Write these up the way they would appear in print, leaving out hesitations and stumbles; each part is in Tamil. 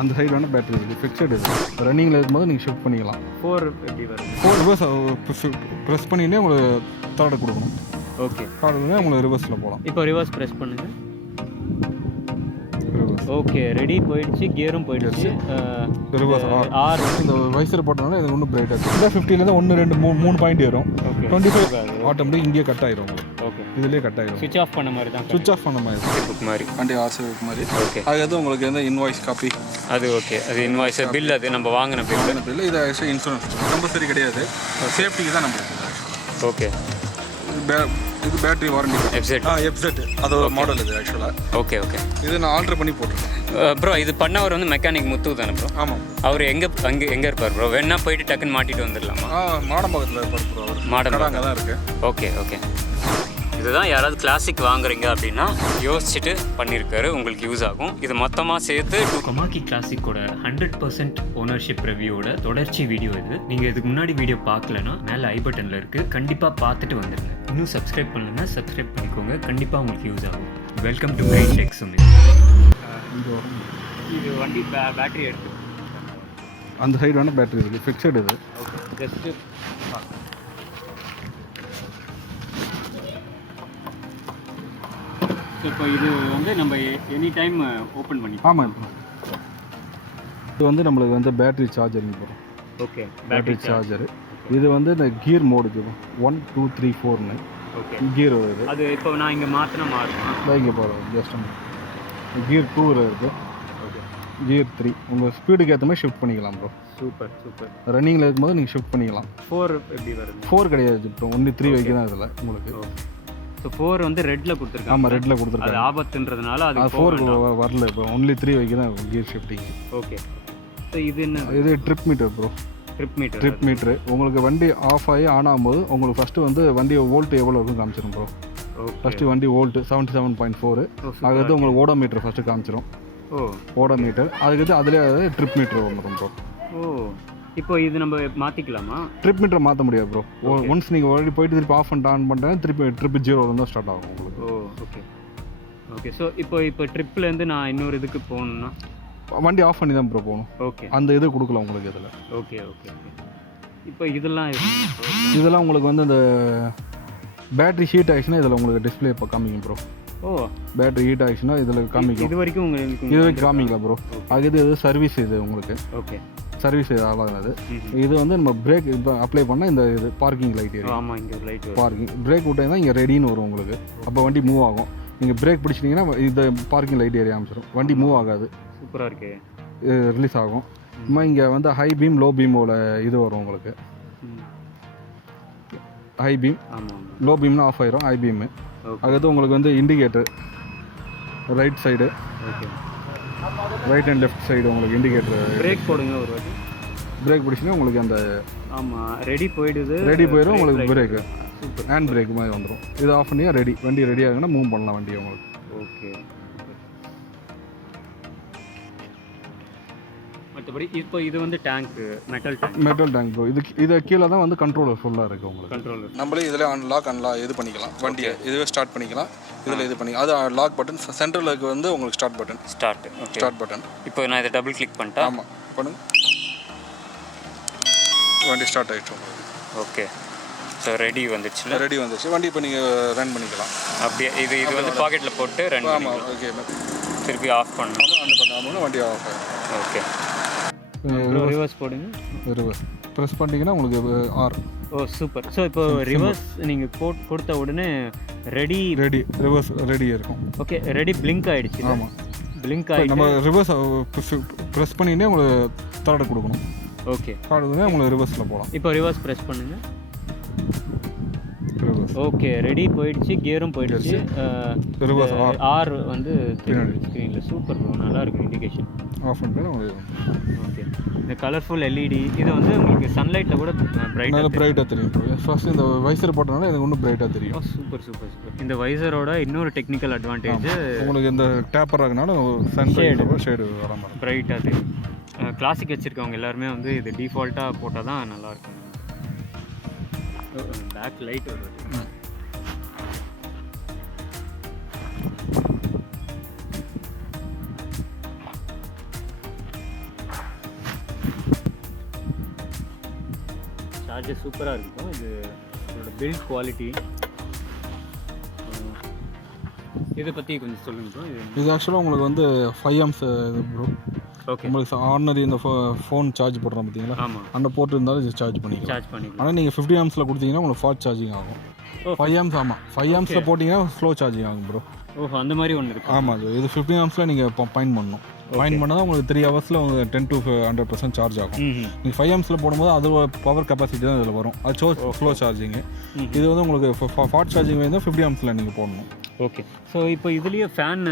அந்த சைடு வேணால் பேட்டரி இருக்குது, ஃபிக்ஸட் இது. ரன்னிங்கில் இருக்கும்போது நீங்கள் ஷிஃப்ட் பண்ணிக்கலாம். 4 எப்படி வரும்? 4 ரிவர்ஸ் ப்ரெஸ் பண்ணினே உங்களுக்கு தார்டை கொடுக்கணும். ஓகே, தார்டு உங்களுக்கு ரிவர்ஸில் போகலாம். இப்போ ரிவர்ஸ் ப்ரெஸ் பண்ணுங்கள். ஓகே, ரெடி போயிடுச்சு, கியரும் போயிடுச்சு. ரிவர்ஸ் ஆர் இந்த வைசர் போட்டனால இது ஒன்றும் பிரைட் ஆச்சு. இந்த 50லேருந்து 1 2 3 பாயிண்ட் ஏறும். 25 ஆட்டோமேட்டிக் இங்கேயே கட் ஆயிரும். ஓகே, இதுலேயே கட் ஆயிரும். சுவிட்ச் ஆஃப் பண்ண மாதிரி தான். சுவிட்ச் ஆஃப் பண்ண மாதிரி புக் மாதிரி வண்டி ஆர்சி புக் மாதிரி. ஓகே, அது உங்களுக்கு எந்த இன்வாய்ஸ் காப்பி அது ஓகே, அது இன்வாய்ஸ் பில், அது நம்ம வாங்கின பில். இது ஆக்சுவலி இன்சூரன்ஸ் கம்பல்சரி கிடையாது, சேஃப்டிக்கு தான் நம்மளுக்கு. ஓகே, இது பேட்டரி வாரண்டி எஃப்செட் அதோட மாடல் இது ஆக்சுவலாக. ஓகே ஓகே, இது நான் ஆல்டர் பண்ணி போட்டிருக்கேன். ப்ரோ இது பண்ணவர் வந்து மெக்கானிக் முத்து தானே ப்ரோ? ஆமாம். அவர் எங்கே இருப்பார் ப்ரோ? வேணா போயிட்டு டக்குன்னு மாட்டிட்டு வந்துடலாமா? மாடம்பாக்கத்தில் இருப்பார் ப்ரோ. அவர் மாடம் அங்கே தான் இருக்குது. ஓகே ஓகே, இதுதான் யாராவது கிளாசிக் வாங்குறீங்க அப்படின்னா யோசிச்சுட்டு பண்ணியிருக்காரு, உங்களுக்கு யூஸ் ஆகும். இது மொத்தமாக சேர்த்து கொமாக்கி கிளாசிக்கோட 100% ஓனர்ஷிப் ரிவ்யூவோட தொடர்ச்சி வீடியோ இது. நீங்கள் இதுக்கு முன்னாடி வீடியோ பார்க்கலன்னா மேலே ஐ பட்டனில் இருக்குது, கண்டிப்பாக பார்த்துட்டு வந்துடுங்க. இன்னும் சப்ஸ்கிரைப் பண்ணலன்னா சப்ஸ்கிரைப் பண்ணிக்கோங்க, கண்டிப்பாக உங்களுக்கு யூஸ் ஆகும். வெல்கம் டு கிரேட் டெக்ஸ். இது வண்டி பேட்டரி எடுத்து அந்த சைடு வேணால் பேட்டரி இருக்குது, ஃபிக்ஸட் இது. ஓகே, ஜஸ்ட்டு இப்போ இது வந்து நம்ம எனி டைம் ஓப்பன் பண்ணி. ஆமாம், இது வந்து நம்மளுக்கு வந்து பேட்டரி சார்ஜரிங் போகிறோம். Okay, battery charger. இது வந்து இந்த கியர் மோடுக்கு 1 2 3 4ன்னு. ஓகே, கியர் வருது. அது இப்போ நான் இங்கே மாற்றினா மாறும். இங்கே போகிறோம் ஜஸ்ட் கியர் 2 இருக்குது. ஓகே, கியர் 3 உங்கள் ஸ்பீடுக்கு ஏற்ற மாதிரி ஷிஃப்ட் பண்ணிக்கலாம் ப்ரோ. Super super. ரன்னிங்கில் இருக்கும்போது நீங்கள் ஷிஃப்ட் பண்ணிக்கலாம். 4 எப்படி வருது? 4 கிடையாது ப்ரோ, ஒன்லி 3 வரைக்கும் தான் இதில் உங்களுக்கு. ஸோ 4 வந்து ரெட்டில் கொடுத்துருக்காங்க. ஆமாம், ரெட்டில் கொடுத்துருக்காங்க. அது ஆபத்துன்றதுனால அது 4 வரல. இப்போ ஒன்லி 3 வரைக்கும் தான் கியர் ஷிஃப்டிங். ஓகே, ஸோ இது என்ன? இது trip meter bro. Trip meter. உங்களுக்கு வண்டி ஆஃப் ஆகி ஆன் ஆகும்போது உங்களுக்கு ஃபஸ்ட்டு வந்து வண்டி வோல்ட் எவ்வளோ இருக்கும் காமிச்சிடும் ப்ரோ. ஃபஸ்ட்டு வண்டி வோல்ட்டு 77.4. அதுக்கு உங்களுக்கு ஓடோமீட்டர் ஃபஸ்ட்டு காமிச்சிடும். ஓடோமீட்டர் அதுக்கு அதிலே ட்ரிப் மீட்டர் வந்துடும் ப்ரோ. இப்போ இது நம்ம மாற்றிக்கலாமா? ட்ரிப் மீட்டர் மாற்ற முடியாது ப்ரோ. ஒன்ஸ் நீங்கள் ஆல்ரெடி போயிட்டு திருப்பி ஆஃப் பண்ணிட்டு ஆன் பண்ணிட்டேன், ட்ரிப் 0 தான் ஸ்டார்ட் ஆகும் உங்களுக்கு. Okay okay. ஸோ இப்போ ட்ரிப்லேருந்து நான் இன்னொரு இதுக்கு போகணுன்னா வண்டி ஆஃப் பண்ணி தான் ப்ரோ போகணும். ஓகே, அந்த இது கொடுக்கலாம் உங்களுக்கு இதில். Okay okay okay. இப்போ இதெல்லாம் உங்களுக்கு வந்து இந்த பேட்டரி ஹீட் ஆகிடுச்சுன்னா இதில் உங்களுக்கு டிஸ்பிளே இப்போ காமிக்கும் ப்ரோ. பேட்டரி ஹீட் ஆகிடுச்சுன்னா இதில் காமிக்கும். இது வரைக்கும் காமிக்கலாம் ப்ரோ. அது இது சர்வீஸ் இது உங்களுக்கு. ஓகே, சர்வீஸ் ஆகாது. இது வந்து நம்ம பிரேக் இப்போ அப்ளை பண்ணால் இந்த இது பார்க்கிங் லைட் ஏரியா. ஆமாம், இங்கே லைட் பார்க்கிங் பிரேக் விட்டீங்கன்னா இங்கே ரெடின்னு வரும் உங்களுக்கு. அப்போ வண்டி மூவ் ஆகும். நீங்கள் பிரேக் பிடிச்சிட்டிங்கன்னா இந்த பார்க்கிங் லைட் ஏரியா அமைச்சிடும், வண்டி மூவ் ஆகாது. சூப்பராக இருக்கு. ரிலீஸ் ஆகும். சும்மா இங்கே வந்து ஹை பீம் லோ பீமோட இது வரும் உங்களுக்கு. ஹை பீம், லோ பீம்னா ஆஃப் ஆயிரும். ஹை பீமு அதுக்கு உங்களுக்கு வந்து indicator right side, right and left side உங்களுக்கு இண்டிகேட்டர். பிரேக் போடுங்க ஒரு வாட்டி. பிரேக் பிடிச்சிங்கன்னா உங்களுக்கு அந்த ஆமாம் ரெடி போயிடும் உங்களுக்கு. பிரேக்கு ஹேண்ட் பிரேக் மாதிரி வந்துடும். இது ஆஃப் பண்ணியா ரெடி, வண்டி ரெடி ஆகுதுன்னா மூவ் பண்ணலாம் வண்டி உங்களுக்கு. ஓகே, மற்றபடி இப்போ இது வந்து டேங்க் மெட்டல் டேங்க் ப்ரோ. இது கீழே தான் வந்து கண்ட்ரோலர் ஃபுல்லாக இருக்குது உங்களுக்கு. கண்ட்ரோலர் நம்மளே இதில் அன்லாக் இது பண்ணிக்கலாம் வண்டியை. இதுவே ஸ்டார்ட் பண்ணிக்கலாம். இதில் இது பண்ணி அது லாக் பட்டன். சென்ட்ரலுக்கு வந்து உங்களுக்கு ஸ்டார்ட் பட்டன். Start button. இப்போ நான் இதை டபுள் கிளிக் பண்ணிட்டேன். ஆமாம், பண்ணுங்க. வண்டி ஸ்டார்ட் ஆகிடுச்சு உங்களுக்கு. ஓகே, ஸோ ரெடி வந்துச்சு. வண்டி இப்போ நீங்கள் ரன் பண்ணிக்கலாம். அப்படியே இது வந்து பாக்கெட்டில் போட்டு ரன். ஆமாம், ஓகே. திருப்பி ஆஃப் பண்ணணும். அந்த வண்டி ஆஃப் ஆகும். ஓகே, ரிவர்ஸ் போடுங்க. ரிவர்ஸ் ப்ரெஸ் பண்ணிட்டீங்கன்னா உங்களுக்கு ஆர். சூப்பர். ஸோ இப்போ ரிவர்ஸ் நீங்கள் கொடுத்த உடனே ரெடி ரிவர்ஸ் ரெடி இருக்கும். ஓகே, ரெடி பிளிங்க் ஆகிடுச்சு. ஆமாம், பிளிங்க் ஆகி நம்ம ரிவர்ஸ் ப்ரெஸ் பண்ணினே உங்களுக்கு தார்டை கொடுக்கணும். ஓகே, தார்டு உங்களுக்கு ரிவர்ஸில் போகலாம். இப்போ ரிவர்ஸ் ப்ரெஸ் பண்ணுங்கள். ஓகே, ரெடி போயிடுச்சு, கியரும் போயிடுச்சு. ரிவர்ஸ் ஆர் வந்து ஸ்க்ரீனில். சூப்பர் ப்ரோ, நல்லா இருக்கும் இண்டிகேஷன். ஆஃப் பண்ணிட்டு. ஓகே, இந்த கலர்ஃபுல் எல்இடி இது வந்து உங்களுக்கு சன்லைட்டில் கூட பிரைட்டாக தெரியும். ஃபர்ஸ்ட் இந்த வைசர் போட்டனால எனக்கு இன்னும் பிரைட்டாக தெரியும். சூப்பர். இந்த வைசரோட இன்னொரு டெக்னிக்கல் அட்வான்டேஜ் உங்களுக்கு இந்த டேப்பர் ஆகுனால சன் ஷேடு வராமல் பிரைட்டாக தெரியும். கிளாசிக் வச்சுருக்கவங்க எல்லாருமே வந்து இது டிஃபால்ட்டாக போட்டால் தான் நல்லாயிருக்கும். பேக் லைட் வருது. சார்ஜர் சூப்பராக இருக்கும். இது இதோட பில்ட் குவாலிட்டி இதை பற்றி கொஞ்சம் சொல்லுங்கள் ப்ரோ. இது ஆக்சுவலாக உங்களுக்கு வந்து 5 amps இது ப்ரோ. ஓகே. உங்களுக்கு ஆர்டினரி இந்த ஃபோன் சார்ஜ் போடுறோம் பார்த்தீங்களா, ஆமாம், அந்த போட்டு இருந்தாலும் இது சார்ஜ் பண்ணிக்கலாம். ஆனால் நீங்கள் 50 amps கொடுத்தீங்கன்னா உங்களுக்கு ஃபாஸ்ட் சார்ஜிங் ஆகும். 5 amps ஆமாம், 5 amps போட்டிங்கன்னா ஸ்லோ சார்ஜிங் ஆகும் ப்ரோ. ஓஹோ, அந்த மாதிரி ஒன்று இருக்குது. ஆமாம், இது 50 amps நீங்கள் பாயிண்ட் பண்ணணும். பாயிண்ட் பண்ணால் உங்களுக்கு 3 hours உங்களுக்கு 10 to 100% சார்ஜ் ஆகும். நீங்கள் 5 amps போடும்போது அது பவர் கெப்பாசிட்டி தான் இதில் வரும். அது ஸ்லோ சார்ஜிங்கு. இது வந்து உங்களுக்கு ஃபாஸ்ட் சார்ஜிங் வந்து 50 amps நீங்கள் போடணும். ஓகே. ஸோ இப்போ இதுலேயே ஃபேன்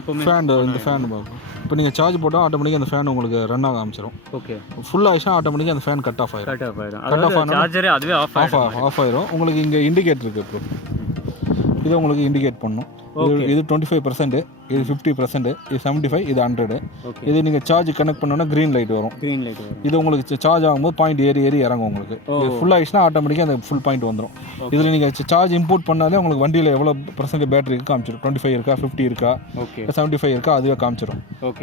எப்போவுமே இந்த ஃபேன் பார்க்கும். இப்போ நீங்கள் சார்ஜ் போட்டால் ஆட்டோமேட்டிக்காக அந்த ஃபேன் உங்களுக்கு ரன் ஆக ஆரம்பிச்சிடும். ஓகே. ஃபுல் ஆயிடுச்சுன்னா ஆட்டோமேட்டிக்காக அந்த ஃபேன் கட் ஆஃப் ஆயிடும். சார்ஜரே அதுவே ஆஃப் ஆயிடும். உங்களுக்கு இங்கே இண்டிகேட் இருக்குது ப்ரோ. இதை உங்களுக்கு இண்டிகேட் பண்ணணும். இது 25%, இது 50%, இது 75, இது 100. இது நீங்கள் சார்ஜ் கனெக்ட் பண்ணோன்னா க்ரீன் லைட் வரும். இது உங்களுக்கு சார்ஜ் ஆகும்போது பாயிண்ட் ஏறி இறங்கும். உங்களுக்கு இது ஃபுல் ஆகிடுச்சுன்னா ஆட்டோமேட்டிக்காக அந்த ஃபுல் பாயிண்ட் வந்துடும். இதில் நீங்கள் சார்ஜ் இம்போர்ட் பண்ணாலே உங்களுக்கு வண்டியில் எவ்வளோ % பேட்டரி இருக்குது காமிச்சிடும். 25 இருக்கா, 50 இருக்கா, 75 இருக்கா, அதுவே காமிச்சிடும்.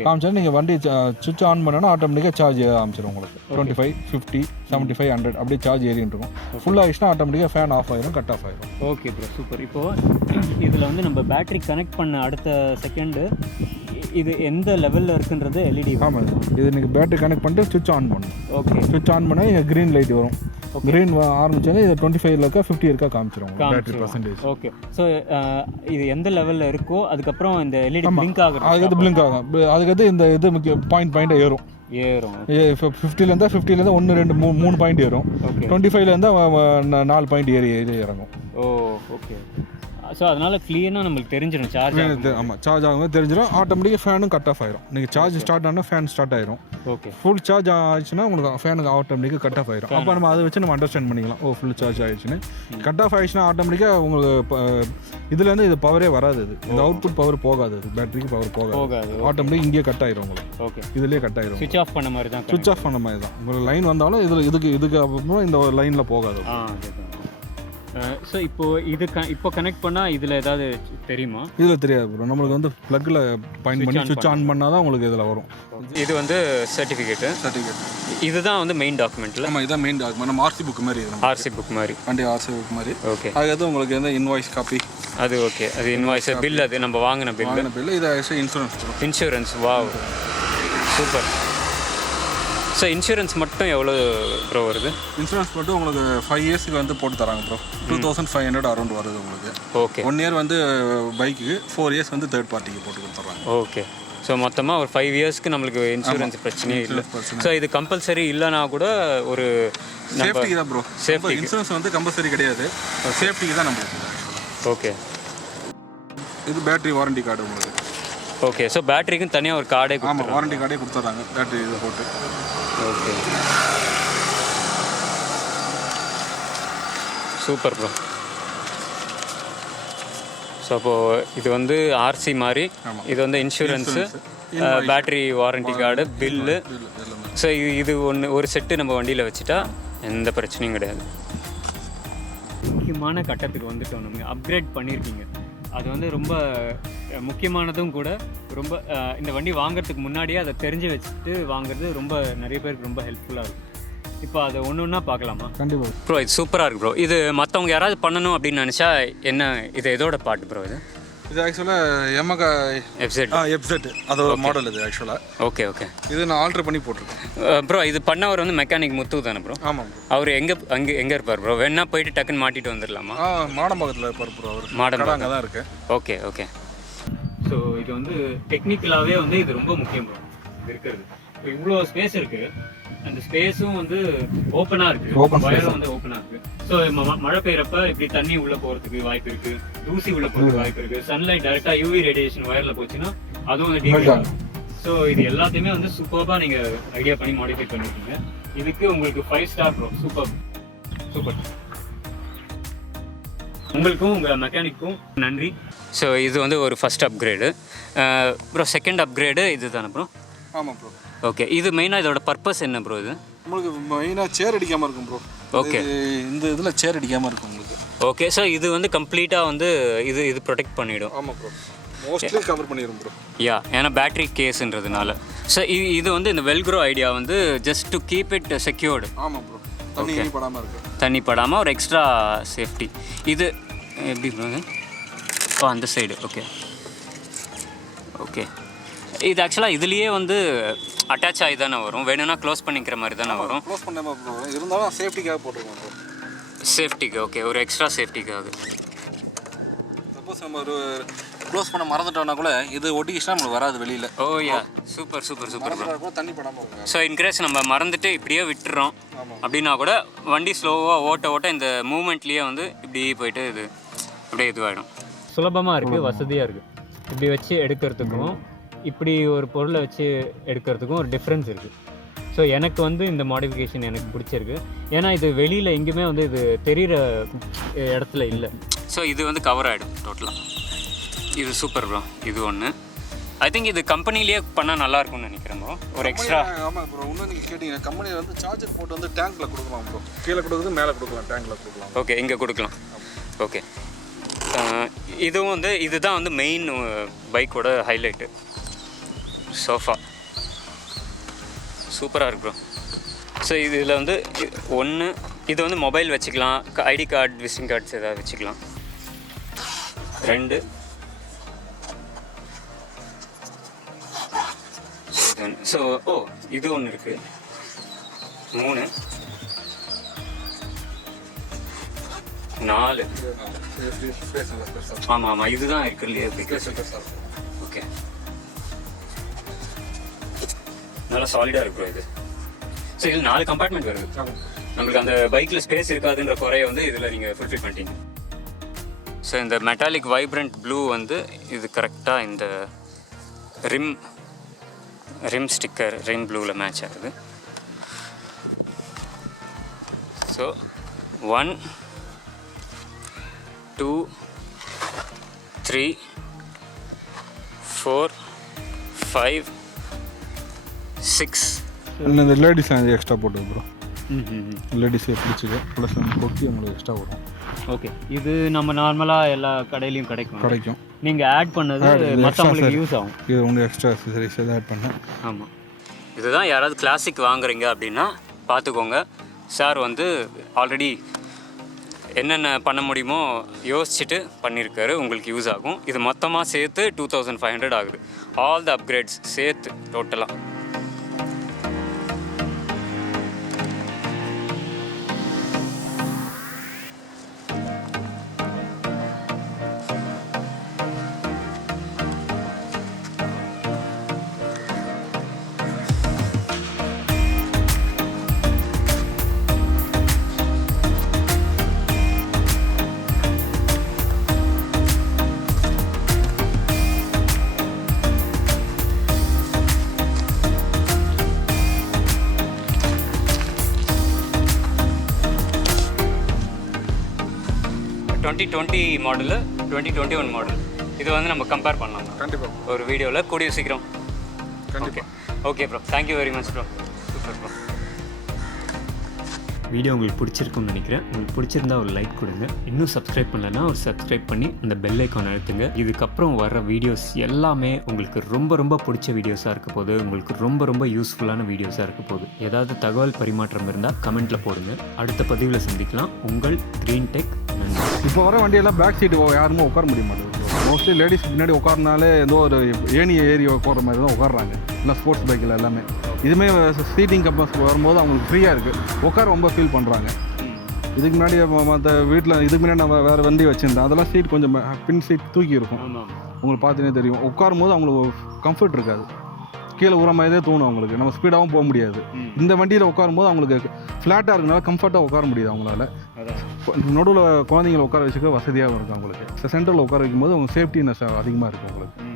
காமிச்சிடும் நீங்கள் வண்டி சுவிட்ச் ஆன் பண்ணோன்னா ஆட்டோமேட்டிக்காக சார்ஜ் காமிச்சிடும். உங்களுக்கு 25, 50, 75, 100 அப்படியே சார்ஜ் ஏறிட்டு இருக்கும். ஃபுல் ஆகிடுச்சுன்னா ஆட்டோமேட்டிக்காக ஃபேன் ஆஃப் ஆயிடும், கட் ஆஃப் ஆயிடும். Okay bro, super. இப்போது இதில் வந்து நம்ம பேட்டரி கனெக்ட் பண்ண அடுத்த செகண்டு இது எந்த லெவலில் இருக்குன்றது எல்இடி. ஆமாம், இது நீங்கள் பேட்டரி கனெக்ட் பண்ணிட்டு ஸ்விட்ச் ஆன் பண்ணணும். ஓகே. ஸ்விட்ச் ஆன் பண்ணால் இங்கே க்ரீன் லைட் வரும். க்ரீன் ஆரம்பிச்சோன்னா இது 25 இருக்கா, 50 இருக்கா காமிச்சிடும் பேட்டரி பர்சன்டேஜ். ஓகே. ஸோ இது எந்த லெவலில் இருக்கோ அதுக்கப்புறம் இந்த எல்இடி பிளிங்க் ஆகும். அதுக்கு பிளிங்க் ஆகும். அதுக்கு இந்த இது முக்கிய பாயிண்ட் ஏறும். 50லேருந்து 1 2 3 பாயிண்ட் ஏறும். 25லேருந்து 4 பாயிண்ட் ஏறி இறங்கும். ஓகே. ஸோ அதனால் க்ளீனாக நம்மளுக்கு தெரிஞ்சிடும் சார்ஜ். ஆமாம், சார்ஜ் ஆகும்போது தெரிஞ்சிடும். ஆட்டோமேட்டிக்காக ஃபேனும் கட் ஆஃப் ஆயிரும். நீங்கள் சார்ஜ் ஸ்டார்ட் ஆனால் ஃபேன் ஸ்டார்ட் ஆயிரும். ஓகே. ஃபுல் சார்ஜ் ஆயிடுச்சுன்னா உங்களுக்கு ஃபேனுக்கு ஆட்டோமேட்டிக்காக கட் ஆஃப் ஆயிரும். அப்போ நம்ம அதை வச்சு நம்ம அண்டர்ஸ்டாண்ட் பண்ணிக்கலாம். ஃபுல் சார்ஜ் ஆயிடுச்சுன்னு. கட் ஆஃப் ஆயிடுச்சுன்னா ஆட்டோமேட்டிக்காக உங்களுக்கு இதுலேருந்து இது பவரே வராது. இந்த அவுட்புட் பவர் போகாது. பேட்டரிக்கு பவர் போகாது. ஆட்டோமேட்டிக் இங்கேயே கட் ஆயிரும் உங்களுக்கு. ஓகே. இதுலேயே கட் ஆயிரும். ஸ்விட்ச் ஆஃப் பண்ண மாதிரி தான். ஸ்விட்ச் ஆஃப் பண்ண மாதிரி தான். உங்களுக்கு லைன் வந்தாலும் இதுக்கு அப்புறம் இந்த ஒரு லைனில் போகாது. ஸோ இப்போ கனெக்ட் பண்ணால் இதில் ஏதாவது தெரியுமா? இதில் தெரியாது ப்ரோ. நம்மளுக்கு வந்து ப்ளக்கில் பாயிண்ட் பண்ணி ஸ்விட்ச் ஆன் பண்ணால் தான் உங்களுக்கு இதில் வரும். இது வந்து சர்டிஃபிகேட் இதுதான் வந்து மெயின் டாக்குமெண்ட்டில். ஆமாம், இதுதான் மெயின் டாக்குமெண்ட். நம்ம ஆர்சி புக் மாதிரி. ஆர்சி புக் மாதிரி. வண்டி ஆர்சி புக் மாதிரி. ஓகே. அதுக்கு உங்களுக்கு எந்த இன்வாய்ஸ் காப்பி அது ஓகே. அது இன்வாய்ஸ் பில், அது நம்ம வாங்கின பில். இது insurance. Wow, super. So insurance மட்டும் எவ்வளோ ப்ரோ வருது? இன்சூரன்ஸ் மட்டும் உங்களுக்கு 5 இயர்ஸ்க்கு வந்து போட்டு தராங்க ப்ரோ. 2500 அரௌண்ட் வருது உங்களுக்கு. ஓகே. 1 இயர் வந்து பைக்குக்கு, 4 இயர்ஸ் வந்து தேர்ட் பார்ட்டிக்கு போட்டு கொடுத்துட்றாங்க. ஓகே. ஸோ மொத்தமாக ஒரு 5 இயர்ஸ்க்கு நம்மளுக்கு இன்சூரன்ஸ் பிரச்சனையே இல்லை. ஸோ இது கம்பல்சரி இல்லைனா கூட ஒரு சேஃப்டிக்கு தான் ப்ரோ. சேஃப்டி இன்சூரன்ஸ் வந்து கம்பல்சரி கிடையாது, சேஃப்டிக்கு தான் நம்ம. ஓகே. இது பேட்டரி வாரண்டி கார்டு உங்களுக்கு. ஓகே. ஸோ பேட்டரிக்கும் தனியாக ஒரு கார்டே கொடுத்து. ஆமாம், வாரண்டி கார்டே கொடுத்துட்றாங்க பேட்டரி இதை போட்டு. Okay, super bro. ஸோ அப்போது இது வந்து ஆர்சி மாதிரி, இது வந்து insurance, battery warranty card, bill. So இது ஒரு செட்டு நம்ம வண்டியில் வச்சுட்டா எந்த பிரச்சனையும் கிடையாது. முக்கியமான கட்டத்துக்கு வந்துட்டோம். நம்ம அப்கிரேட் பண்ணியிருக்கீங்க. அது வந்து ரொம்ப முக்கியமானதும் கூட. ரொம்ப இந்த வண்டி வாங்குறதுக்கு முன்னாடியே அதை தெரிஞ்சு வச்சுட்டு வாங்குறது ரொம்ப நிறைய பேருக்கு ரொம்ப ஹெல்ப்ஃபுல்லாக இருக்கும். இப்போ அதை ஒன்று பார்க்கலாமா? கண்டிப்பாக ப்ரோ. இது சூப்பராக இருக்குது ப்ரோ. இது மற்றவங்க யாராவது பண்ணணும் அப்படின்னு நினச்சா என்ன, இது எதோட பாட்டு ப்ரோ? இது ஆக்சுவலாக Yamaha FZ அதோட மாடல் இது ஆக்சுவலாக. ஓகே. ஓகே. இது நான் ஆல்ட்ரு பண்ணி போட்டிருக்கேன் ப்ரோ. இது பண்ணவர் வந்து மெக்கானிக் முத்து தானே ப்ரோ? ஆமாம். அவர் எங்கே இருப்பார் ப்ரோ? வேணா போயிட்டு டக்குன்னு மாட்டிட்டு வந்துடலாமா? மாடம்பாக்கத்தில் இருப்பார் ப்ரோ. அவர் மாடம்பாக்கம் அங்கே தான் இருக்கு. ஓகே. ஓகே. ஸோ இது வந்து டெக்னிக்கலாகவே வந்து இது ரொம்ப முக்கியம் ப்ரோ. இது இருக்கிறது இப்போ இவ்வளோ ஸ்பேஸ் இருக்குது. அந்த ஸ்பேஸும் வந்து ஓப்பனாக இருக்குது. வயரும் வந்து ஓப்பனாக இருக்குது. ஸோ மழை பெய்யறப்ப இப்படி தண்ணி உள்ளே போகிறதுக்கு வாய்ப்பு இருக்குது, தூசி உள்ளே போகிறதுக்கு வாய்ப்பு இருக்குது. சன்லைட் டேரெக்டாக யூவி ரேடியேஷன் வயரில் போச்சுன்னா அதுவும் வந்து டீல் ஆகும். ஸோ இது எல்லாத்தையுமே வந்து சூப்பராக நீங்கள் ஐடியா பண்ணி மாடிஃபை பண்ணியிருக்கீங்க. இதுக்கு உங்களுக்கு 5 ஸ்டார் ப்ரோ. சூப்பர். உங்களுக்கும் உங்கள் மெக்கானிக்கும் நன்றி. ஸோ இது வந்து ஒரு first upgrade bro. Second upgrade இது தானே ப்ரோ? ஆமாம் ப்ரோ. ஓகே. இது மெயினாக இதோட பர்பஸ் என்ன ப்ரோ? இது உங்களுக்கு மெயினாக சேர் அடிக்காமல் இருக்கும் ப்ரோ. ஓகே. இந்த இதில் சேர் அடிக்காமல் இருக்கும் உங்களுக்கு. ஓகே. ஸோ இது வந்து கம்ப்ளீட்டாக வந்து இது ப்ரொடெக்ட் பண்ணிவிடும். ஆமாம் ப்ரோ. மோஸ்ட்லி கவர் பண்ணிடும் ப்ரோ. யா, ஏன்னா பேட்டரி கேஸுன்றதுனால. ஸோ இது வந்து இந்த வெல்க்ரோ ஐடியா வந்து just to keep it secured. ஆமாம் ப்ரோ. தண்ணி படாமல் ஒரு எக்ஸ்ட்ரா சேஃப்டி. இது எப்படி அந்த சைடு ஓகே ஓகே. இது ஆக்சுவலாக இதுலேயே வந்து அட்டாச் ஆகி தானே வரும், வேணும்னா க்ளோஸ் பண்ணிக்கிற மாதிரி தானே வரும். க்ளோஸ் பண்ண இருந்தாலும் சேஃப்டிக்காக போட்டுருக்கோம். சேஃப்டிக்கு ஓகே, ஒரு எக்ஸ்ட்ரா சேஃப்டிக்காக. சப்போஸ் நம்ம ஒரு க்ளோஸ் பண்ண மறந்துட்டோம்னா கூட இது ஒட்டிக்கிச்சுன்னா நம்மளுக்கு வராது வெளியில். ஓ யா, சூப்பர் சூப்பர் சூப்பர் ப்ரோ. தண்ணி படாமல். ஸோ இன்கேஸ் நம்ம மறந்துட்டு இப்படியே விட்டுறோம் அப்படின்னா கூட வண்டி ஸ்லோவாக ஓட்ட இந்த மூமெண்ட்லேயே வந்து இப்படி போயிட்டு இது அப்படியே இதுவாகிடும். சுலபமாக இருக்குது, வசதியாக இருக்குது. இப்படி வச்சு எடுக்கிறதுக்கும் இப்படி ஒரு பொருளை வச்சு எடுக்கிறதுக்கும் ஒரு டிஃப்ரென்ஸ் இருக்குது. ஸோ எனக்கு வந்து இந்த மாடிஃபிகேஷன் எனக்கு பிடிச்சிருக்கு. ஏன்னா இது வெளியில் எங்கேயுமே வந்து இது தெரிகிற இடத்துல இல்லை. ஸோ இது வந்து கவர் ஆகிடும் டோட்டலாக. இது சூப்பர் ப்ரோ. இது ஒன்று ஐ திங்க் இது கம்பெனிலேயே பண்ணால் நல்லாயிருக்கும்னு நினைக்கிறேன் ப்ரோ. ஒரு எக்ஸ்ட்ரா. ஆமாம் ப்ரோ, இன்னும் நீங்கள் கேட்டிங்க கம்பெனியில் வந்து சார்ஜர் போட்டு வந்து டேங்க்கில் கொடுக்கலாம் ப்ரோ. கீழே கொடுக்குறது மேலே கொடுக்கலாம், டேங்க்கில் கொடுக்கலாம். ஓகே, இங்கே கொடுக்கலாம். ஓகே, இதுவும் வந்து இதுதான் வந்து மெயின் பைக்கோட ஹைலைட்டு. சோஃபா சூப்பராக இருக்கு ப்ரோ. ஸோ இதில் வந்து ஒன்று இது வந்து மொபைல் வச்சுக்கலாம், ஐடி கார்டு, விசிட்டிங் கார்ட்ஸ் ஏதாவது வச்சுக்கலாம். 2 ஸோ இது ஒன்று இருக்குது. 3 4 ஆமாம் ஆமாம், இதுதான் இருக்கு இல்லையா பிக்கஸ். ஓகே, நல்லா சாலிடாக இருக்கும் இது. ஸோ இதில் 4 கம்பார்ட்மெண்ட் வருது. நம்மளுக்கு அந்த பைக்கில் ஸ்பேஸ் இருக்காதுன்ற குறைய வந்து இதில் நீங்கள் ஃபுல்ஃபில் பண்ணிட்டீங்க. ஸோ இந்த மெட்டாலிக் வைப்ரண்ட் ப்ளூ வந்து இது கரெக்டாக இந்த ரிம் ஸ்டிக்கர் ரிம் ப்ளூவில் மேட்ச் ஆகுது. ஸோ 1 2 3 4 5 6. இந்த லேடிஸ் எக்ஸ்ட்ரா போட்டு ப்ரோ. லேடிஸே பிடிச்சிக்க ப்ளஸ் நம்ம கொக்கி உங்களுக்கு எக்ஸ்ட்ரா வரும். ஓகே, இது நம்ம நார்மலாக எல்லா கடையிலையும் கிடைக்கும். நீங்கள் ஆட் பண்ணது மற்றவங்களுக்கு யூஸ் ஆகும். இது உங்களுக்கு எக்ஸ்ட்ரா அக்சசரிஸ் எதாவது ஆட் பண்ணேன். ஆமாம், இதுதான் யாராவது கிளாசிக் வாங்குறீங்க அப்படின்னா பார்த்துக்கோங்க. சார் வந்து ஆல்ரெடி என்னென்ன பண்ண முடியுமோ யோசிச்சுட்டு பண்ணியிருக்காரு, உங்களுக்கு யூஸ் ஆகும். இது மொத்தமாக சேர்த்து 2500 ஆகுது. ஆல் த அப்கிரேட்ஸ் சேர்த்து டோட்டலாக. Model 2021 model. இது வந்து நம்ம கம்பேர் பண்ணலாம் கண்டிப்பாக ஒரு வீடியோவில் கூடிய சீக்கிரம். கண்டிப்பாக. Okay bro, thank you very much bro. Super bro. Video உங்களுக்கு பிடிச்சிருக்கும்னு நினைக்கிறேன். உங்களுக்கு பிடிச்சிருந்தா ஒரு லைக் கொடுங்க. இன்னும் சப்ஸ்கிரைப் பண்ணலைன்னா ஒரு சப்ஸ்கிரைப் பண்ணி அந்த பெல் ஐக்கான் அழுத்துங்க. இதுக்கப்புறம் வர வீடியோஸ் எல்லாமே உங்களுக்கு ரொம்ப ரொம்ப பிடிச்ச வீடியோஸாக இருக்க போது, உங்களுக்கு ரொம்ப ரொம்ப யூஸ்ஃபுல்லான வீடியோஸாக இருக்க போகுது. ஏதாவது தகவல் பரிமாற்றம் இருந்தால் கமெண்ட்டில் போடுங்க. அடுத்த பதிவில் சந்திக்கலாம். உங்கள் க்ரீன் டெக். இப்போ வர வண்டியெல்லாம் பேக் சீட்டு யாருமே உட்கார முடிய மாட்டேங்குது. மோஸ்ட்லி லேடிஸ் பின்னாடி உட்காரனாலே ஏதோ ஒரு ஏணி ஏறி உட்கார மாதிரி தான் உட்காடுறாங்க இல்லை ஸ்போர்ட்ஸ் பைக்கில் எல்லாமே. இதுவுமே சீட்டிங் கம்பஸ் வரும்போது அவங்களுக்கு ஃப்ரீயாக இருக்குது, உட்கார ரொம்ப ஃபீல் பண்ணுறாங்க. இதுக்கு முன்னாடி மற்ற வீட்டில் இதுக்கு முன்னாடி நம்ம வேறு வண்டி வச்சுருந்தேன், அதெல்லாம் சீட் கொஞ்சம் பின் சீட் தூக்கி இருக்கும். உங்களுக்கு பார்த்தீங்கன்னா தெரியும், உட்காரும் போது அவங்களுக்கு கம்ஃபர்ட் இருக்காது, கீழே உர மாதிரியே தோணும் அவங்களுக்கு. நம்ம ஸ்பீடாகவும் போக முடியாது. இந்த வண்டியில் உட்காரும் போது அவங்களுக்கு ஃப்ளாட்டாக இருக்கனால கம்ஃபர்ட்டாக உட்கார முடியாது அவங்களால. நடுவில் குழந்தைங்களை உட்கார வச்சுக்க வசதியாகவும் இருக்கும் அவங்களுக்கு. சென்டரில் உட்கார வைக்கும் போது அவங்க சேஃப்டினஸ் அதிகமாக இருக்கும் அவங்களுக்கு.